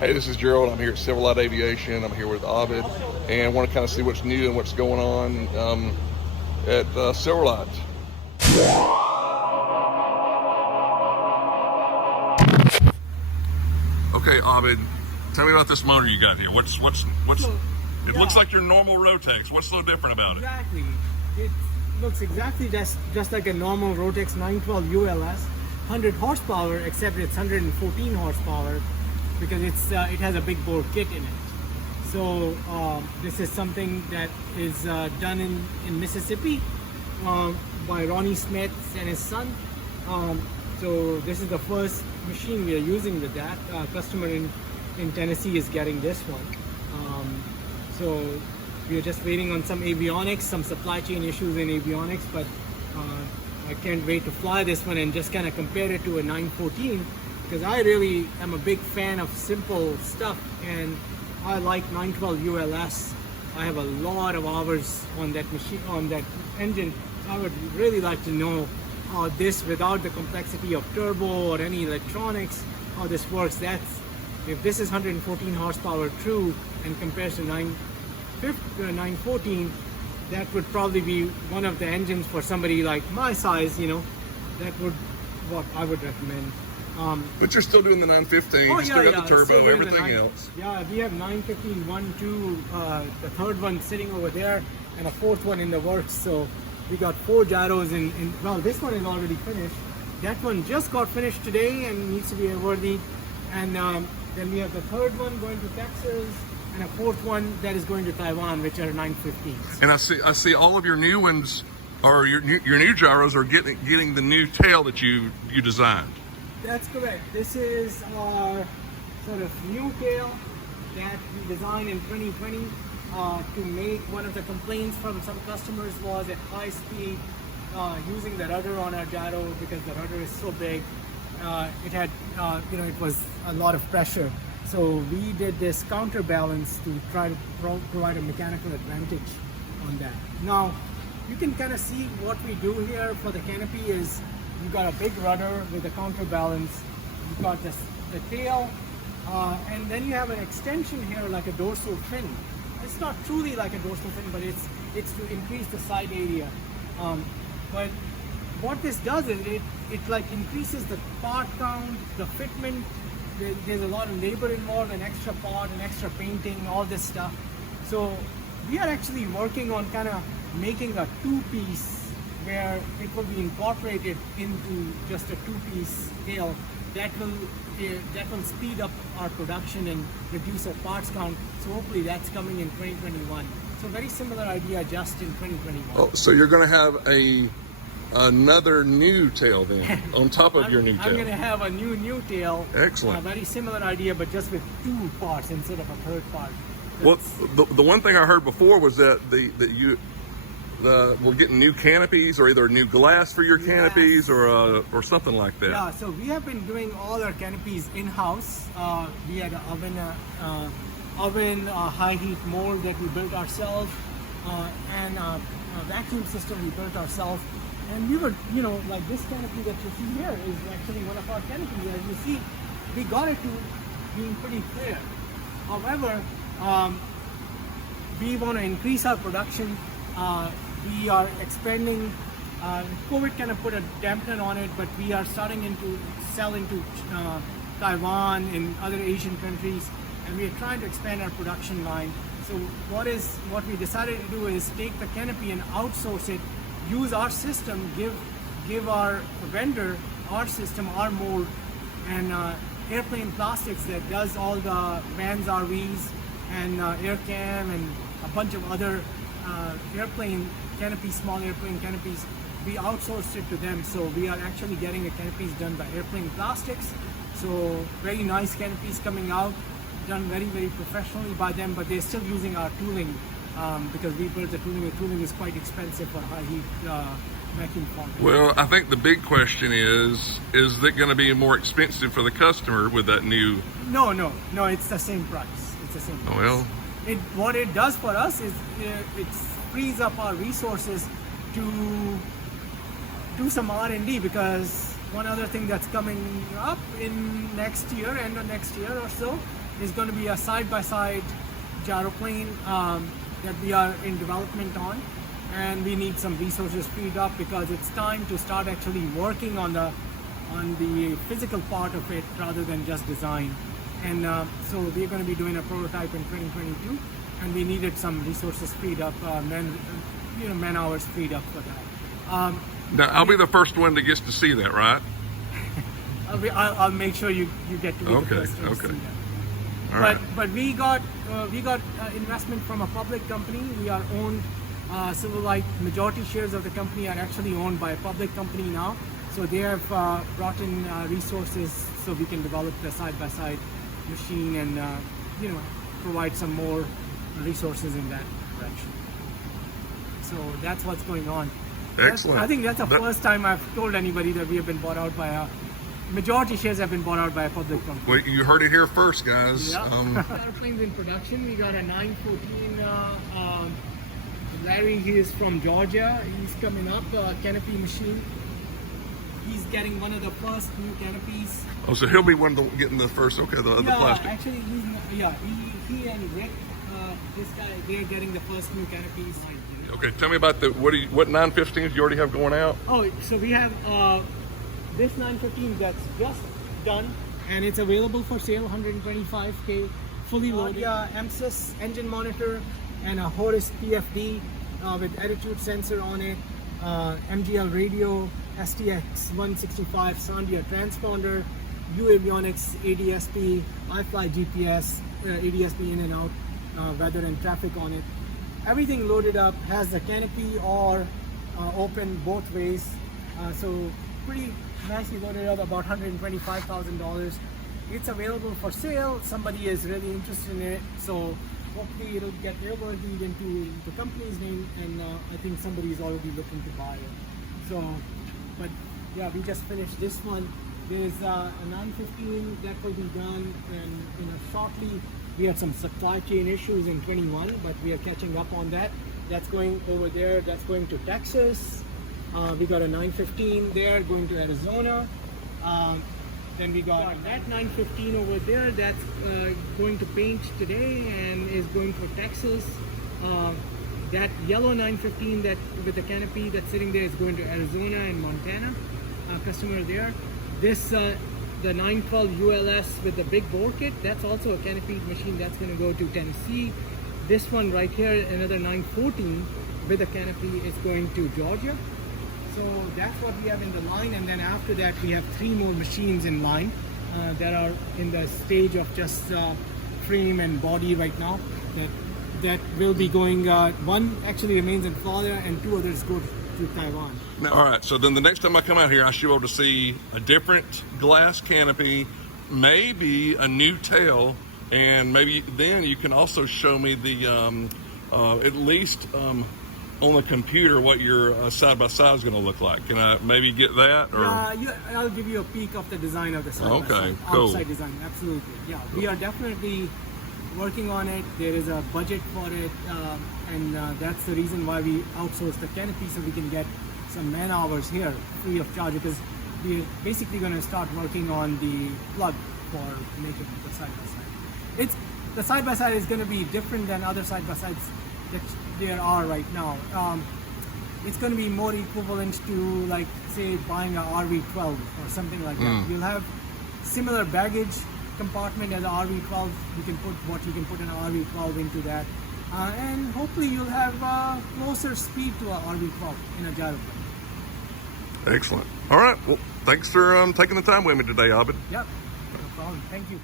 Hey, this is Gerald. I'm here at Silverlight Aviation. I'm here with Abid, and I want to kind of see what's new and what's going on at Silverlight. Okay, Abid, tell me about this motor you got here. What's? It looks like your normal Rotex. What's so different about it? Exactly. It looks exactly just like a normal Rotex 912 ULS, 100 horsepower, except it's 114 horsepower because it has a big bore kit in it. So this is something that is done in Mississippi by Ronnie Smith and his son. So this is the first machine we are using with that. Customer in Tennessee is getting this one. So we are just waiting on some avionics, some supply chain issues in avionics, but I can't wait to fly this one and just kind of compare it to a 914 because I really am a big fan of simple stuff, and I like 912 ULS. I have a lot of hours on that machine, on that engine. I would really like to know how this, without the complexity of turbo or any electronics, how this works. If this is 114 horsepower true and compares to 914, that would probably be one of the engines for somebody like my size, that would what I would recommend. But you're still doing the 915, you still got the turbo, everything else. Yeah, we have 915, 1, 2, the third one sitting over there, and a fourth one in the works. So we got 4 gyros well, this one is already finished. That one just got finished today and needs to be airworthy. And then we have the third one going to Texas, and a fourth one that is going to Taiwan, which are 915s. And I see all of your new ones, or your new gyros are getting the new tail that you designed. That's correct. This is our sort of new tail that we designed in 2020 to make. One of the complaints from some customers was at high speed using the rudder on our gyro, because the rudder is so big. It had, it was a lot of pressure. So we did this counterbalance to try to provide a mechanical advantage on that. Now, you can kind of see what we do here for the canopy is you've got a big rudder with a counterbalance. You've got the tail, and then you have an extension here like a dorsal fin. It's not truly like a dorsal fin, but it's to increase the side area. But what this does is it like increases the part count, the fitment. There's a lot of labor involved, an extra part, an extra painting, all this stuff. So we are actually working on kind of making a 2-piece where it will be incorporated into just a 2-piece tail. That will speed up our production and reduce our parts count. So hopefully that's coming in 2021. So very similar idea, just in 2021. Oh, so you're going to have another new tail then on top of your new tail. I'm going to have a new tail. Excellent. Very similar idea, but just with 2 parts instead of a third part. Well, the one thing I heard before was that we're getting new canopies, or either new glass for your canopies, or something like that. Yeah, so we have been doing all our canopies in-house. We had an oven, high heat mold that we built ourselves, and a vacuum system we built ourselves. And we were, like this canopy that you see here is actually one of our canopies. As you see, we got it to being pretty clear. However, we want to increase our production. We are expanding. COVID kind of put a dampener on it, but we are starting to sell into Taiwan and other Asian countries, and we are trying to expand our production line. So what we decided to do is take the canopy and outsource it, use our system, give our vendor our system, our mold, and Airplane Plastics that does all the vans, RVs, and AirCam, and a bunch of other airplane canopies, small airplane canopies. We outsourced it to them, so we are actually getting the canopies done by Airplane Plastics. So very nice canopies coming out, done very, very professionally by them, but they're still using our tooling because we built the tooling. The tooling is quite expensive for high heat vacuum form. Well, I think the big question is it going to be more expensive for the customer with that new? No, it's the same price. It's the same price. Well, what it does for us is it frees up our resources to do some R&D, because one other thing that's coming up in next year, end of next year or so, is going to be a side-by-side gyroplane that we are in development on, and we need some resources freed up because it's time to start actually working on the physical part of it rather than just design. And so we're going to be doing a prototype in 2022, and we needed some resources freed up, man hours freed up for that. Now, I'll be the first one that gets to see that, right? I'll make sure you get to be the first to see that. All right. But we got investment from a public company. We are owned. Silverlight, majority shares of the company are actually owned by a public company now. So they have brought in resources so we can develop the side-by-side machine and provide some more resources in that direction. So that's what's going on. Excellent. I think that's the first time I've told anybody that we have been bought out by majority shares have been bought out by a public company. Well, you heard it here first, guys. Yeah. Gyroplane's in production. We got a 914. Larry, he is from Georgia. He's coming up. Canopy machine. He's getting one of the first new canopies. Oh, so he'll be one of the, getting the first. Okay, the plastic. Actually, he and Rick, this guy, they're getting the first new canopies. Okay, tell me about what 915s you already have going out. Oh, so we have this 915 that's just done, and it's available for sale, 125K, fully loaded. MSIS engine monitor and a Horus PFD with attitude sensor on it, MGL radio, STX 165 Sandia transponder, U-Avionics ADSP, iFly GPS, ADSP in and out, weather and traffic on it. Everything loaded up, has the canopy or open both ways, so pretty nicely loaded up, about $125,000. It's available for sale. Somebody is really interested in it, so hopefully it'll get airworthy into the company's name, and I think somebody's already looking to buy it. So, but yeah, we just finished this one. There's a 915 that will be done, and shortly. We had some supply chain issues in 21, but we are catching up on that. That's going over there. That's going to Texas. We got a 915 there going to Arizona. Then we got that 915 over there that's going to paint today and is going for Texas. That yellow 915 that with the canopy that's sitting there is going to Arizona and Montana. Customer there. This the 912 ULS with the big bore kit, that's also a canopy machine that's going to go to Tennessee. This one right here, another 914 with a canopy, is going to Georgia. So that's what we have in the line, and then after that we have 3 more machines in line that are in the stage of just frame and body right now. That will be going. One actually remains in Florida, and 2 others go to Taiwan. Now, all right, so then the next time I come out here, I should be able to see a different glass canopy, maybe a new tail, and maybe then you can also show me the at least on the computer what your side-by-side is going to look like. Can I maybe get that? Or? I'll give you a peek of the design of the side-by-side. Okay, cool. Outside design, absolutely. Yeah, we are definitely working on it. There is a budget for it, and that's the reason why we outsource the canopy, so we can get some man hours here free of charge, because we're basically going to start working on the plug for making the side-by-side. The side-by-side is going to be different than other side-by-sides that there are right now. It's going to be more equivalent to, like, say, buying a RV12 or something like that. You'll have similar baggage compartment as a RV12. You can put what you can put in an RV12 into that, and hopefully you'll have closer speed to a RV12 in a gyroplane. Excellent. All right. Well, thanks for taking the time with me today, Abid. Yep. No problem. Thank you.